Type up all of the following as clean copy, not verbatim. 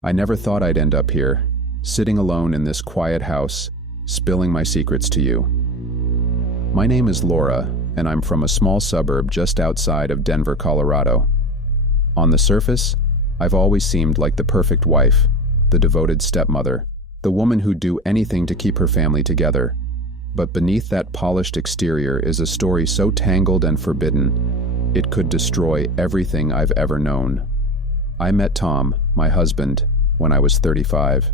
I never thought I'd end up here, sitting alone in this quiet house, spilling my secrets to you. My name is Laura, and I'm from a small suburb just outside of Denver, Colorado. On the surface, I've always seemed like the perfect wife, the devoted stepmother, the woman who'd do anything to keep her family together. But beneath that polished exterior is a story so tangled and forbidden, it could destroy everything I've ever known. I met Tom, my husband, when I was 35.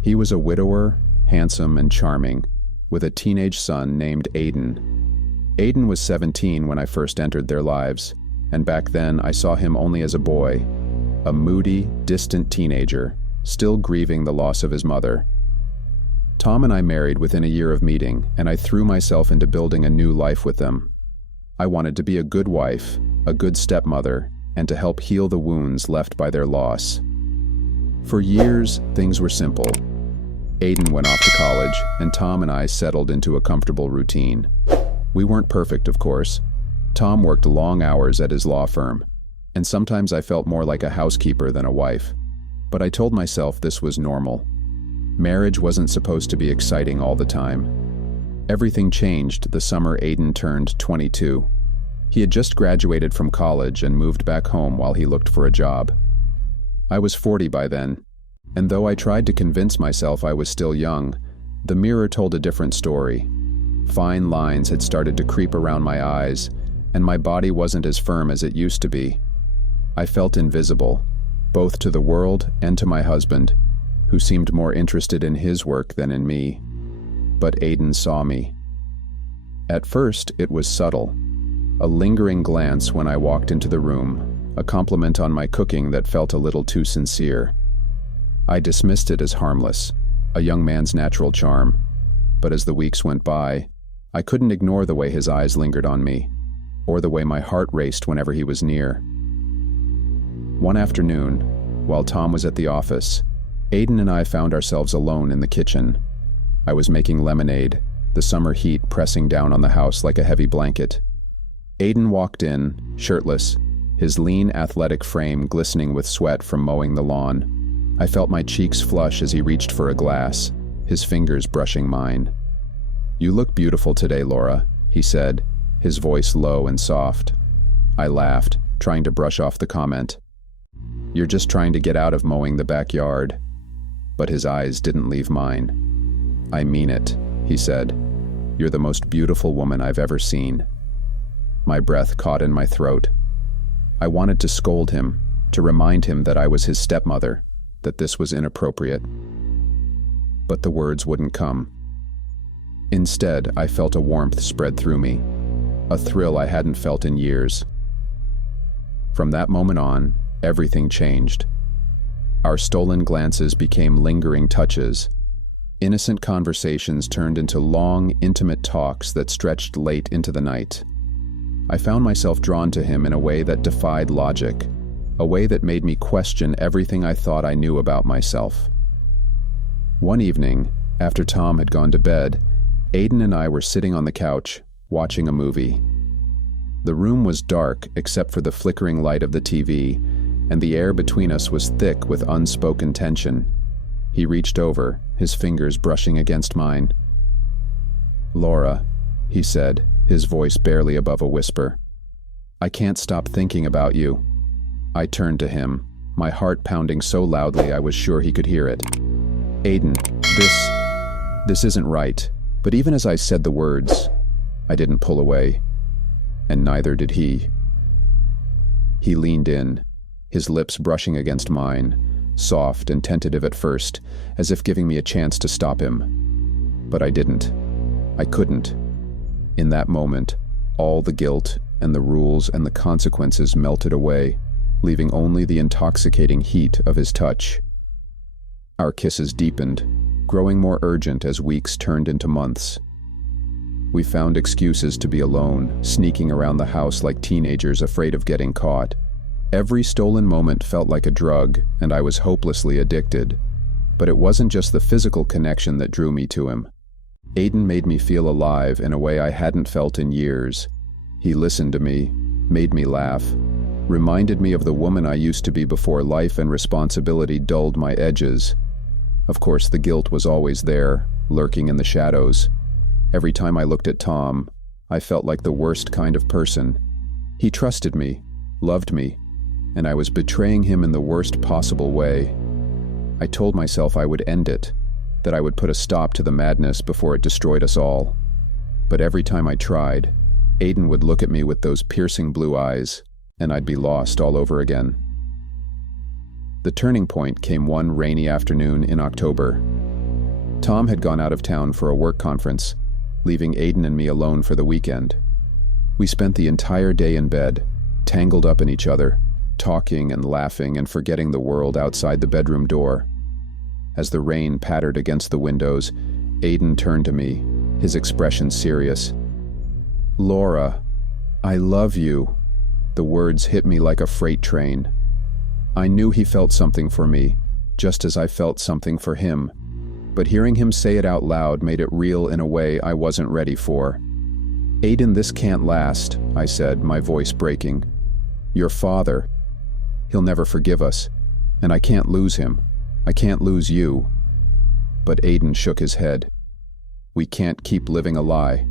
He was a widower, handsome and charming, with a teenage son named Aiden. Aiden was 17 when I first entered their lives, and back then I saw him only as a boy, a moody, distant teenager, still grieving the loss of his mother. Tom and I married within a year of meeting, and I threw myself into building a new life with them. I wanted to be a good wife, a good stepmother, and to help heal the wounds left by their loss. For years, things were simple. Aiden went off to college, and Tom and I settled into a comfortable routine. We weren't perfect, of course. Tom worked long hours at his law firm, and sometimes I felt more like a housekeeper than a wife. But I told myself this was normal. Marriage wasn't supposed to be exciting all the time. Everything changed the summer Aiden turned 22. He had just graduated from college and moved back home while he looked for a job. I was 40 by then, and though I tried to convince myself I was still young, the mirror told a different story. Fine lines had started to creep around my eyes, and my body wasn't as firm as it used to be. I felt invisible, both to the world and to my husband, who seemed more interested in his work than in me. But Aiden saw me. At first, it was subtle. A lingering glance when I walked into the room, a compliment on my cooking that felt a little too sincere. I dismissed it as harmless, a young man's natural charm, but as the weeks went by, I couldn't ignore the way his eyes lingered on me, or the way my heart raced whenever he was near. One afternoon, while Tom was at the office, Aiden and I found ourselves alone in the kitchen. I was making lemonade, the summer heat pressing down on the house like a heavy blanket. Aiden walked in, shirtless, his lean, athletic frame glistening with sweat from mowing the lawn. I felt my cheeks flush as he reached for a glass, his fingers brushing mine. "You look beautiful today, Laura," he said, his voice low and soft. I laughed, trying to brush off the comment. "You're just trying to get out of mowing the backyard." But his eyes didn't leave mine. "I mean it," he said. "You're the most beautiful woman I've ever seen." My breath caught in my throat. I wanted to scold him, to remind him that I was his stepmother, that this was inappropriate. But the words wouldn't come. Instead, I felt a warmth spread through me, a thrill I hadn't felt in years. From that moment on, everything changed. Our stolen glances became lingering touches. Innocent conversations turned into long, intimate talks that stretched late into the night. I found myself drawn to him in a way that defied logic, a way that made me question everything I thought I knew about myself. One evening, after Tom had gone to bed, Aiden and I were sitting on the couch, watching a movie. The room was dark except for the flickering light of the TV, and the air between us was thick with unspoken tension. He reached over, his fingers brushing against mine. "Laura," he said, his voice barely above a whisper. "I can't stop thinking about you." I turned to him, my heart pounding so loudly I was sure he could hear it. "Aiden, this isn't right." But even as I said the words, I didn't pull away, and neither did he. He leaned in, his lips brushing against mine, soft and tentative at first, as if giving me a chance to stop him. But I didn't. I couldn't. In that moment, all the guilt and the rules and the consequences melted away, leaving only the intoxicating heat of his touch. Our kisses deepened, growing more urgent as weeks turned into months. We found excuses to be alone, sneaking around the house like teenagers afraid of getting caught. Every stolen moment felt like a drug, and I was hopelessly addicted. But it wasn't just the physical connection that drew me to him. Aiden made me feel alive in a way I hadn't felt in years. He listened to me, made me laugh, reminded me of the woman I used to be before life and responsibility dulled my edges. Of course, the guilt was always there, lurking in the shadows. Every time I looked at Tom, I felt like the worst kind of person. He trusted me, loved me, and I was betraying him in the worst possible way. I told myself I would end it, that I would put a stop to the madness before it destroyed us all. But every time I tried, Aiden would look at me with those piercing blue eyes, and I'd be lost all over again. The turning point came one rainy afternoon in October. Tom had gone out of town for a work conference, leaving Aiden and me alone for the weekend. We spent the entire day in bed, tangled up in each other, talking and laughing and forgetting the world outside the bedroom door. As the rain pattered against the windows, Aiden turned to me, his expression serious. "Laura, I love you." The words hit me like a freight train. I knew he felt something for me, just as I felt something for him. But hearing him say it out loud made it real in a way I wasn't ready for. "Aiden, this can't last," I said, my voice breaking. "Your father, he'll never forgive us, and I can't lose him. I can't lose you." But Aiden shook his head. "We can't keep living a lie.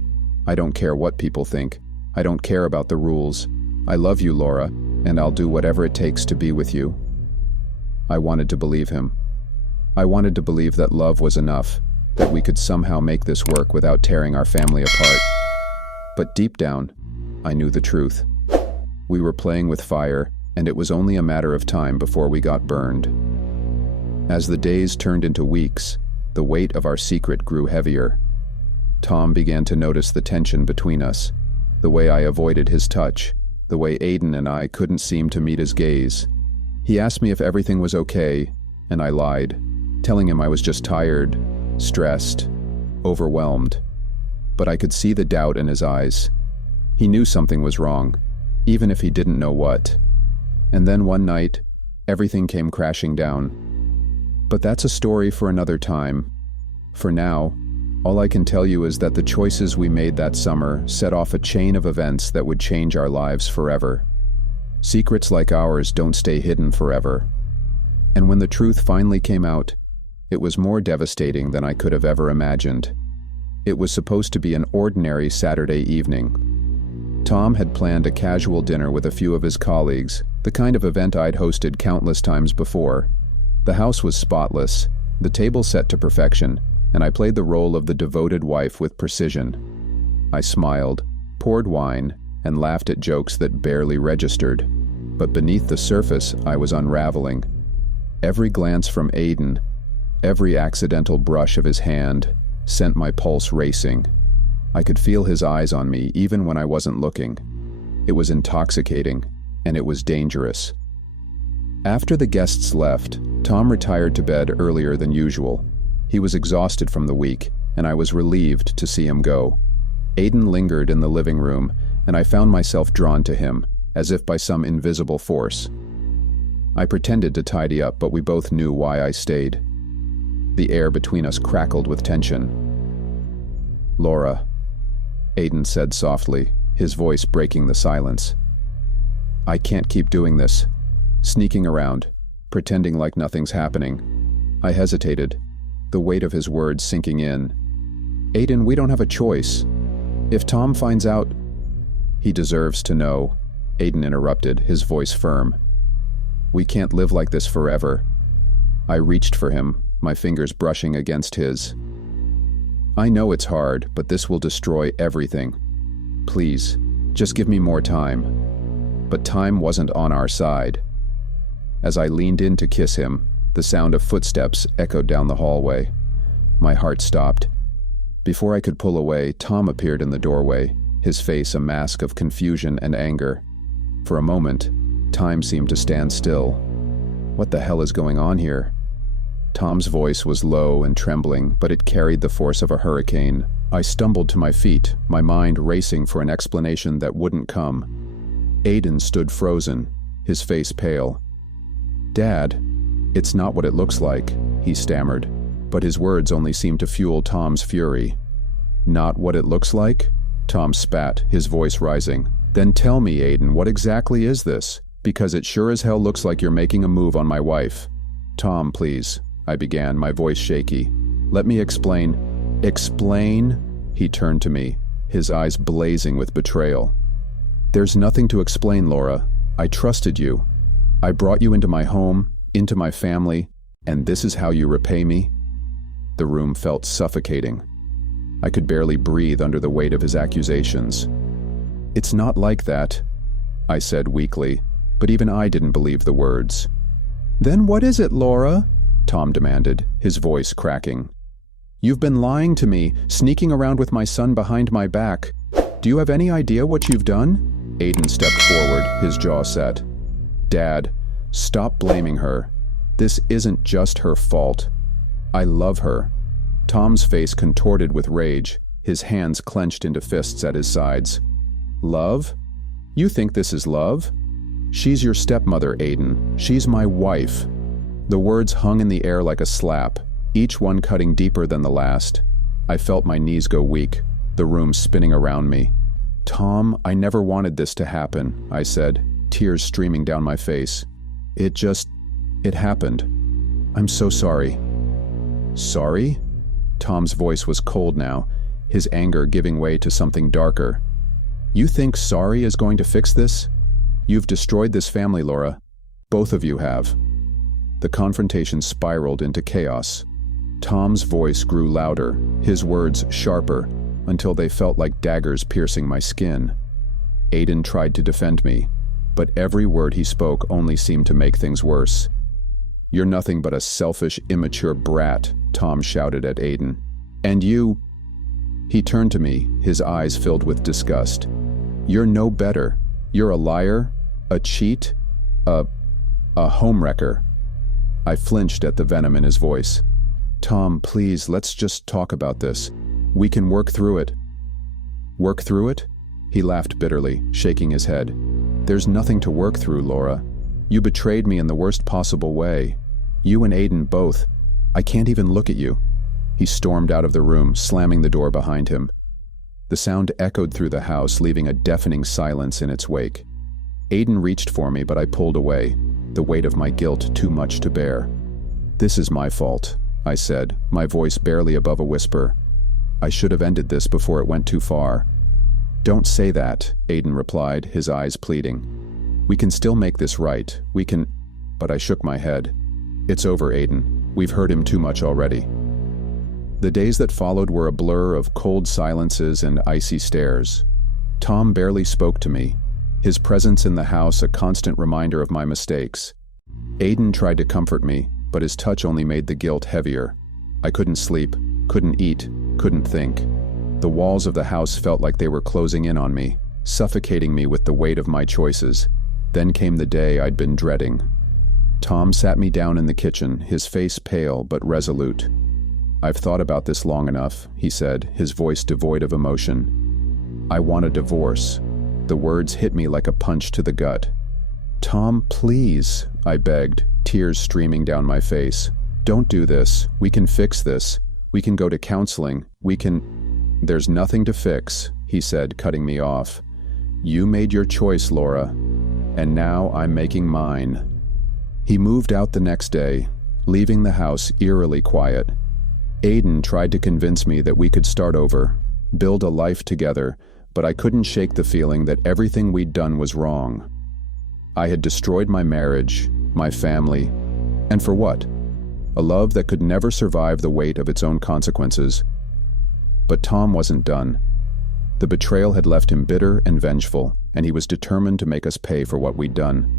I don't care what people think. I don't care about the rules. I love you, Laura, and I'll do whatever it takes to be with you." I wanted to believe him. I wanted to believe that love was enough, that we could somehow make this work without tearing our family apart. But deep down, I knew the truth. We were playing with fire, and it was only a matter of time before we got burned. As the days turned into weeks, the weight of our secret grew heavier. Tom began to notice the tension between us, the way I avoided his touch, the way Aiden and I couldn't seem to meet his gaze. He asked me if everything was okay, and I lied, telling him I was just tired, stressed, overwhelmed. But I could see the doubt in his eyes. He knew something was wrong, even if he didn't know what. And then one night, everything came crashing down. But that's a story for another time. For now, all I can tell you is that the choices we made that summer set off a chain of events that would change our lives forever. Secrets like ours don't stay hidden forever. And when the truth finally came out, it was more devastating than I could have ever imagined. It was supposed to be an ordinary Saturday evening. Tom had planned a casual dinner with a few of his colleagues, the kind of event I'd hosted countless times before. The house was spotless, the table set to perfection, and I played the role of the devoted wife with precision. I smiled, poured wine, and laughed at jokes that barely registered. But beneath the surface, I was unraveling. Every glance from Aiden, every accidental brush of his hand, sent my pulse racing. I could feel his eyes on me even when I wasn't looking. It was intoxicating, and it was dangerous. After the guests left, Tom retired to bed earlier than usual. He was exhausted from the week, and I was relieved to see him go. Aiden lingered in the living room, and I found myself drawn to him, as if by some invisible force. I pretended to tidy up, but we both knew why I stayed. The air between us crackled with tension. "Laura," Aiden said softly, his voice breaking the silence. "I can't keep doing this, sneaking around, pretending like nothing's happening." I hesitated, the weight of his words sinking in. "Aiden, we don't have a choice. If Tom finds out—" "He deserves to know," Aiden interrupted, his voice firm. "We can't live like this forever." I reached for him, my fingers brushing against his. "I know it's hard, but this will destroy everything. Please, just give me more time." But time wasn't on our side. As I leaned in to kiss him, the sound of footsteps echoed down the hallway. My heart stopped. Before I could pull away, Tom appeared in the doorway, his face a mask of confusion and anger. For a moment, time seemed to stand still. What the hell is going on here? Tom's voice was low and trembling, but it carried the force of a hurricane. I stumbled to my feet, my mind racing for an explanation that wouldn't come. Aiden stood frozen, his face pale. "Dad, it's not what it looks like," he stammered, but his words only seemed to fuel Tom's fury. "Not what it looks like?" Tom spat, his voice rising. "Then tell me, Aiden, what exactly is this? Because it sure as hell looks like you're making a move on my wife. Tom, please, I began, my voice shaky. Let me explain. Explain? He turned to me, his eyes blazing with betrayal. There's nothing to explain, Laura. I trusted you. I brought you into my home, into my family, and this is how you repay me? The room felt suffocating. I could barely breathe under the weight of his accusations. It's not like that, I said weakly, but even I didn't believe the words. Then what is it, Laura? Tom demanded, his voice cracking. You've been lying to me, sneaking around with my son behind my back. Do you have any idea what you've done? Aiden stepped forward, his jaw set. Dad, stop blaming her. This isn't just her fault. I love her. Tom's face contorted with rage, his hands clenched into fists at his sides. Love? You think this is love? She's your stepmother, Aiden. She's my wife. The words hung in the air like a slap, each one cutting deeper than the last. I felt my knees go weak, the room spinning around me. Tom, I never wanted this to happen, I said, tears streaming down my face. It happened. I'm so sorry. Sorry? Tom's voice was cold now, his anger giving way to something darker. You think sorry is going to fix this? You've destroyed this family, Laura. Both of you have. The confrontation spiraled into chaos. Tom's voice grew louder, his words sharper, until they felt like daggers piercing my skin. Aiden tried to defend me, but every word he spoke only seemed to make things worse. You're nothing but a selfish, immature brat, Tom shouted at Aiden. And you... He turned to me, his eyes filled with disgust. You're no better. You're a liar, a cheat, a homewrecker. I flinched at the venom in his voice. Tom, please, let's just talk about this. We can work through it. Work through it? He laughed bitterly, shaking his head. There's nothing to work through, Laura. You betrayed me in the worst possible way. You and Aiden both. I can't even look at you. He stormed out of the room, slamming the door behind him. The sound echoed through the house, leaving a deafening silence in its wake. Aiden reached for me, but I pulled away, the weight of my guilt too much to bear. This is my fault, I said, my voice barely above a whisper. I should have ended this before it went too far. Don't say that, Aiden replied, his eyes pleading. We can still make this right. We can... But I shook my head. It's over, Aiden. We've hurt him too much already. The days that followed were a blur of cold silences and icy stares. Tom barely spoke to me, his presence in the house a constant reminder of my mistakes. Aiden tried to comfort me, but his touch only made the guilt heavier. I couldn't sleep, couldn't eat, couldn't think. The walls of the house felt like they were closing in on me, suffocating me with the weight of my choices. Then came the day I'd been dreading. Tom sat me down in the kitchen, his face pale but resolute. I've thought about this long enough, he said, his voice devoid of emotion. I want a divorce. The words hit me like a punch to the gut. Tom, please, I begged, tears streaming down my face. Don't do this. We can fix this. We can go to counseling. We can... There's nothing to fix, he said, cutting me off. You made your choice, Laura, and now I'm making mine. He moved out the next day, leaving the house eerily quiet. Aiden tried to convince me that we could start over, build a life together, but I couldn't shake the feeling that everything we'd done was wrong. I had destroyed my marriage, my family, and for what? A love that could never survive the weight of its own consequences. But Tom wasn't done. The betrayal had left him bitter and vengeful, and he was determined to make us pay for what we'd done.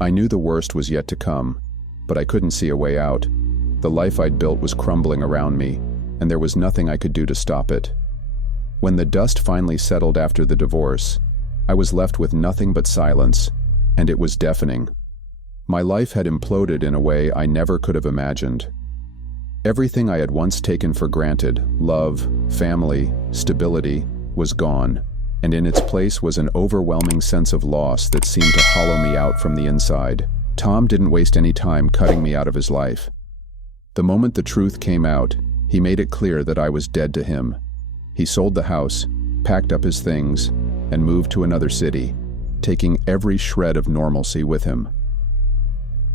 I knew the worst was yet to come, but I couldn't see a way out. The life I'd built was crumbling around me, and there was nothing I could do to stop it. When the dust finally settled after the divorce, I was left with nothing but silence, and it was deafening. My life had imploded in a way I never could have imagined. Everything I had once taken for granted, love, family, stability, was gone, and in its place was an overwhelming sense of loss that seemed to hollow me out from the inside. Tom didn't waste any time cutting me out of his life. The moment the truth came out, he made it clear that I was dead to him. He sold the house, packed up his things, and moved to another city. taking every shred of normalcy with him.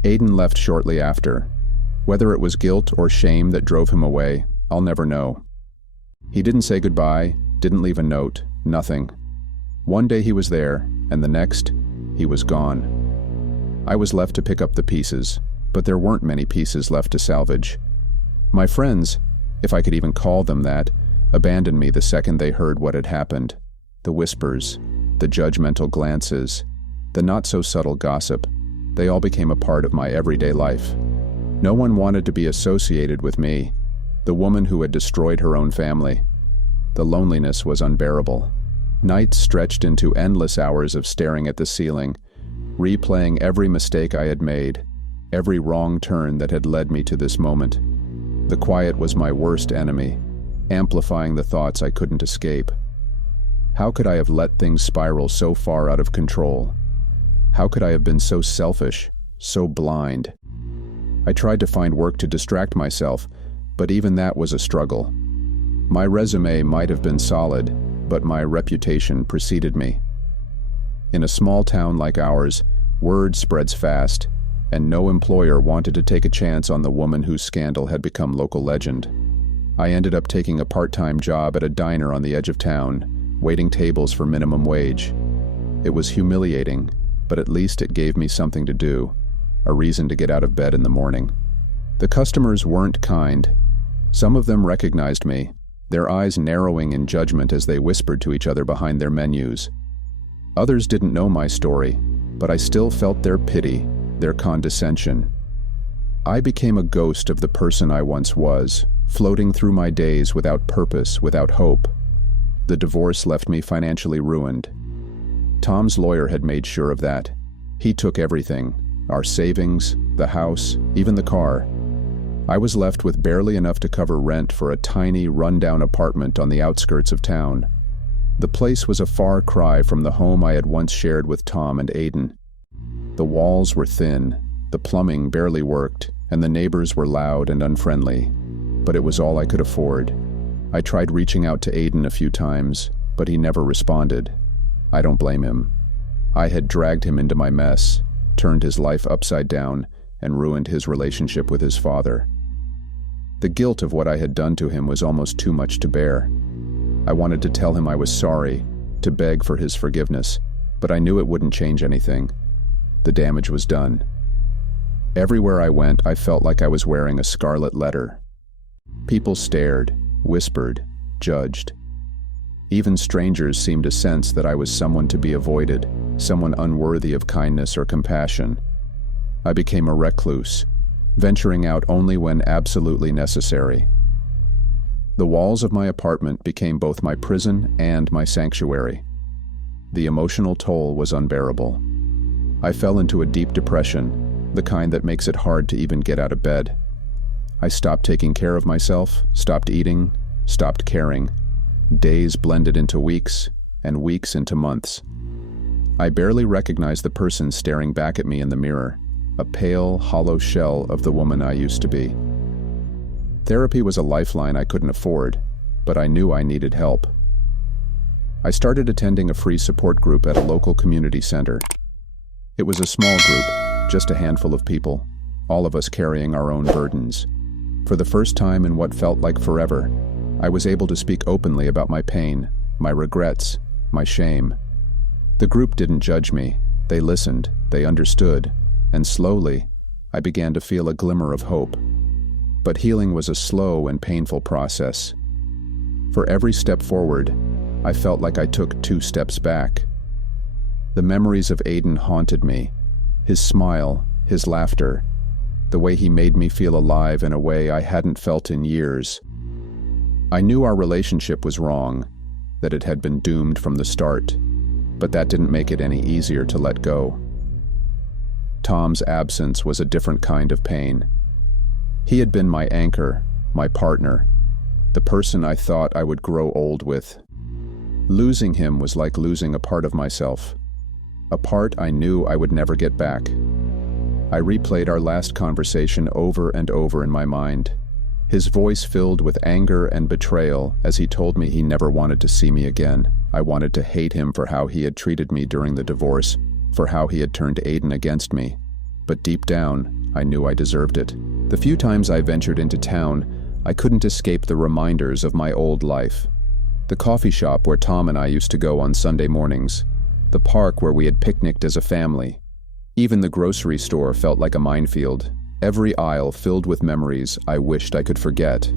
Aiden left shortly after. Whether it was guilt or shame that drove him away, I'll never know. He didn't say goodbye, didn't leave a note, nothing. One day he was there, and the next, he was gone. I was left to pick up the pieces, but there weren't many pieces left to salvage. My friends, if I could even call them that, abandoned me the second they heard what had happened. The whispers, the judgmental glances, the not-so-subtle gossip, they all became a part of my everyday life. No one wanted to be associated with me, the woman who had destroyed her own family. The loneliness was unbearable. Nights stretched into endless hours of staring at the ceiling, replaying every mistake I had made, every wrong turn that had led me to this moment. The quiet was my worst enemy, amplifying the thoughts I couldn't escape. How could I have let things spiral so far out of control? How could I have been so selfish, so blind? I tried to find work to distract myself, but even that was a struggle. My resume might have been solid, but my reputation preceded me. In a small town like ours, word spreads fast, and no employer wanted to take a chance on the woman whose scandal had become local legend. I ended up taking a part-time job at a diner on the edge of town, waiting tables for minimum wage. It was humiliating, but at least it gave me something to do, a reason to get out of bed in the morning. The customers weren't kind. Some of them recognized me, their eyes narrowing in judgment as they whispered to each other behind their menus. Others didn't know my story, but I still felt their pity, their condescension. I became a ghost of the person I once was, floating through my days without purpose, without hope. The divorce left me financially ruined. Tom's lawyer had made sure of that. He took everything, our savings, the house, even the car. I was left with barely enough to cover rent for a tiny, run-down apartment on the outskirts of town. The place was a far cry from the home I had once shared with Tom and Aiden. The walls were thin, the plumbing barely worked, and the neighbors were loud and unfriendly. But it was all I could afford. I tried reaching out to Aiden a few times, but he never responded. I don't blame him. I had dragged him into my mess, turned his life upside down, and ruined his relationship with his father. The guilt of what I had done to him was almost too much to bear. I wanted to tell him I was sorry, to beg for his forgiveness, but I knew it wouldn't change anything. The damage was done. Everywhere I went, I felt like I was wearing a scarlet letter. People stared, whispered, judged. Even strangers seemed to sense that I was someone to be avoided, someone unworthy of kindness or compassion. I became a recluse, venturing out only when absolutely necessary. The walls of my apartment became both my prison and my sanctuary. The emotional toll was unbearable. I fell into a deep depression, the kind that makes it hard to even get out of bed. I stopped taking care of myself, stopped eating, stopped caring. Days blended into weeks, and weeks into months. I barely recognized the person staring back at me in the mirror, a pale, hollow shell of the woman I used to be. Therapy was a lifeline I couldn't afford, but I knew I needed help. I started attending a free support group at a local community center. It was a small group, just a handful of people, all of us carrying our own burdens. For the first time in what felt like forever, I was able to speak openly about my pain, my regrets, my shame. The group didn't judge me. They listened, they understood, and slowly, I began to feel a glimmer of hope. But healing was a slow and painful process. For every step forward, I felt like I took 2 steps back. The memories of Aiden haunted me. His smile, his laughter, the way he made me feel alive in a way I hadn't felt in years. I knew our relationship was wrong, that it had been doomed from the start, but that didn't make it any easier to let go. Tom's absence was a different kind of pain. He had been my anchor, my partner, the person I thought I would grow old with. Losing him was like losing a part of myself, a part I knew I would never get back. I replayed our last conversation over and over in my mind. his voice filled with anger and betrayal as he told me he never wanted to see me again. I wanted to hate him for how he had treated me during the divorce, for how he had turned Aiden against me. But deep down, I knew I deserved it. The few times I ventured into town, I couldn't escape the reminders of my old life. The coffee shop where Tom and I used to go on Sunday mornings, the park where we had picnicked as a family. Even the grocery store felt like a minefield, every aisle filled with memories I wished I could forget.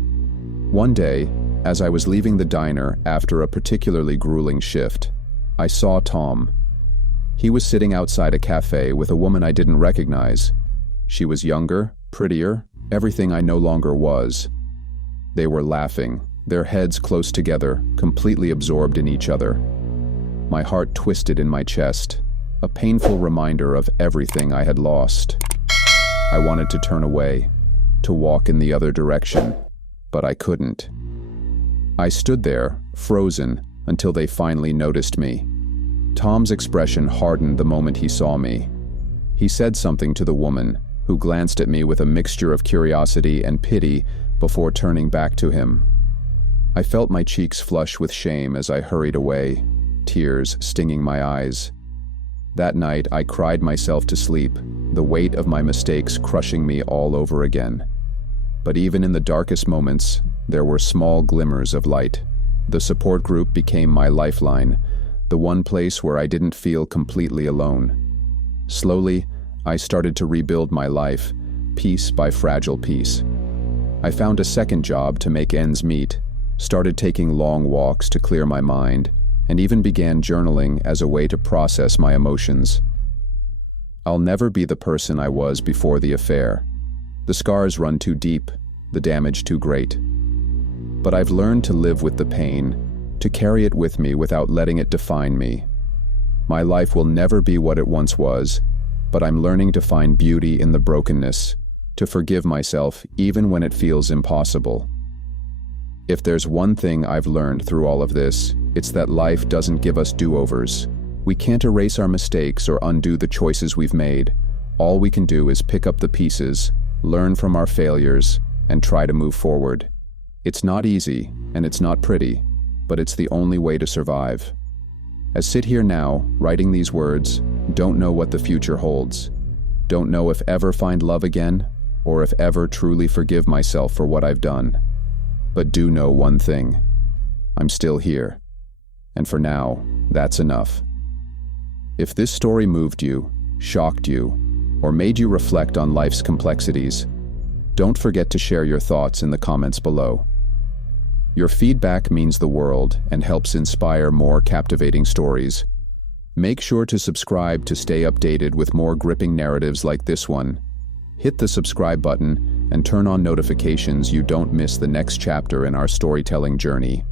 One day, as I was leaving the diner after a particularly grueling shift, I saw Tom. He was sitting outside a cafe with a woman I didn't recognize. She was younger, prettier, everything I no longer was. They were laughing, their heads close together, completely absorbed in each other. My heart twisted in my chest, a painful reminder of everything I had lost. I wanted to turn away, to walk in the other direction, but I couldn't. I stood there, frozen, until they finally noticed me. Tom's expression hardened the moment he saw me. He said something to the woman, who glanced at me with a mixture of curiosity and pity before turning back to him. I felt my cheeks flush with shame as I hurried away, tears stinging my eyes. That night, I cried myself to sleep, the weight of my mistakes crushing me all over again. But even in the darkest moments, there were small glimmers of light. The support group became my lifeline, the one place where I didn't feel completely alone. Slowly, I started to rebuild my life, piece by fragile piece. I found a second job to make ends meet, started taking long walks to clear my mind, and even began journaling as a way to process my emotions. I'll never be the person I was before the affair. The scars run too deep, the damage too great. But I've learned to live with the pain, to carry it with me without letting it define me. My life will never be what it once was, but I'm learning to find beauty in the brokenness, to forgive myself even when it feels impossible. If there's one thing I've learned through all of this, it's that life doesn't give us do-overs. We can't erase our mistakes or undo the choices we've made. All we can do is pick up the pieces, learn from our failures, and try to move forward. It's not easy, and it's not pretty, but it's the only way to survive. As I sit here now, writing these words, don't know what the future holds. Don't know if ever find love again, or if ever truly forgive myself for what I've done. But do know one thing. I'm still here. And for now, that's enough. If this story moved you, shocked you, or made you reflect on life's complexities, don't forget to share your thoughts in the comments below. Your feedback means the world and helps inspire more captivating stories. Make sure to subscribe to stay updated with more gripping narratives like this one. Hit the subscribe button and turn on notifications so you don't miss the next chapter in our storytelling journey.